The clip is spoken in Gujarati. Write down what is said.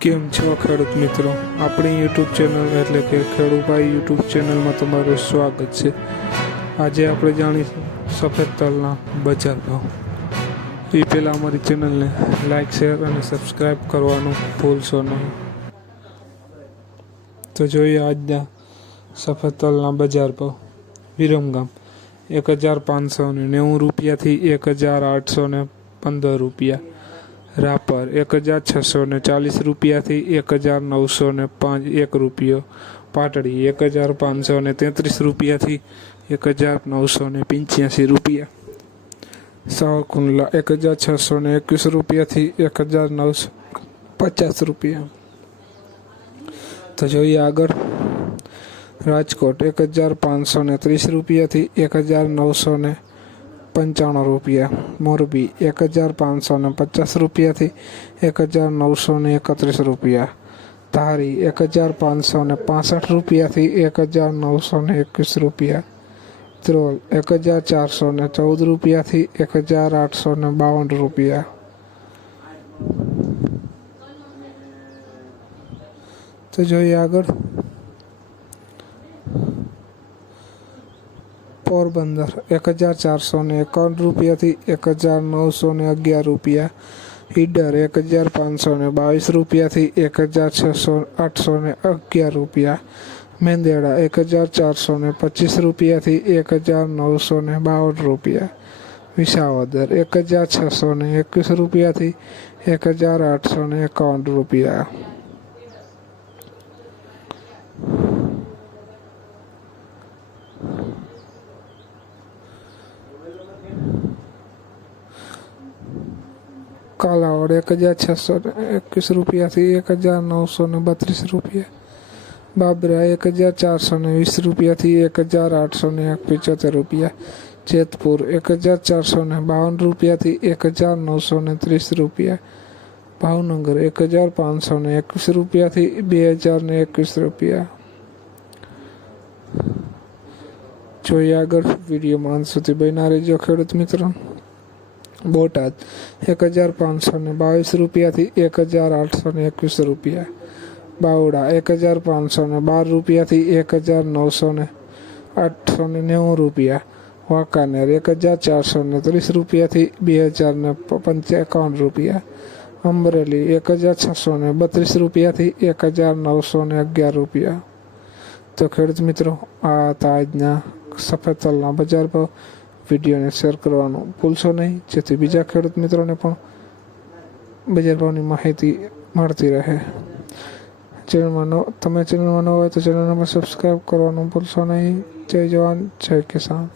કેમ છો ખેડૂત મિત્રો? આપણી યુટ્યુબ ચેનલ એટલે કે ખેડૂભાઈ યુટ્યુબ ચેનલમાં તમારું સ્વાગત છે. આજે આપણે જાણીશું સફેદ તલના બજાર ભાવ. એ પહેલાં અમારી ચેનલને લાઇક, શેર અને સબસ્ક્રાઈબ કરવાનું ભૂલશો નહીં. તો જોઈએ આજના સફેદ તલના બજાર ભાવ. વિરમગામ 1590 રૂપિયાથી 1815 રૂપિયા. રાપર 1640 રૂપિયાથી 1905 રૂપિયો. પાટડી 1533 રૂપિયાથી 1985 રૂપિયા. સાવરકુંડલા 1621 રૂપિયાથી 1950 રૂપિયા. તો જોઈએ આગળ. રાજકોટ 1530 રૂપિયાથી 1995 રૂપિયા. મોરબી 1550 રૂપિયાથી 1931 રૂપિયા. ધારી 1565 રૂપિયાથી 1921 રૂપિયા. ત્રોલ 1414 રૂપિયાથી 1852 રૂપિયા. તો જોઈએ આગળ. પોરબંદર 1451 રૂપિયાથી 1911 રૂપિયા. ઈડર 1522 રૂપિયાથી 1611 રૂપિયા. મેંદેડા 1425 રૂપિયાથી 1952 રૂપિયા. વિસાવદર 1621 રૂપિયાથી 1851 રૂપિયા. કાલાવડ 1621 રૂપિયાથી 1932 રૂપિયા. બાબરા 1420 રૂપિયાથી 1875 રૂપિયા. જેતપુર 1452 રૂપિયાથી 1930 રૂપિયા. ભાવનગર 1521 રૂપિયાથી 2021 રૂપિયા. જોઈએ આગળ. વિડીયોમાં અંત સુધી બન્યા રહેજો ખેડૂત મિત્રો. બોટાદ 1522 રૂપિયાથી 1821 રૂપિયા. બાવડા 1512 રૂપિયાથી 1990 રૂપિયા. વાંકાનેર 1430 રૂપિયાથી 2051 રૂપિયા. અમરેલી 1632 રૂપિયાથી 1911 રૂપિયા. તો ખેડૂત મિત્રો, આ હતા આજના સફેદ તલના બજાર ભાવ. વિડીયોને શેર કરવાનું ભૂલશો નહીં, જેથી બીજા ખેડૂત મિત્રોને પણ બજાર ભાવની માહિતી મળતી રહે. તમે ચેનલમાં ન હોય તો ચેનલને સબસ્ક્રાઈબ કરવાનું ભૂલશો નહીં. જય જવાન, જય કિસાન.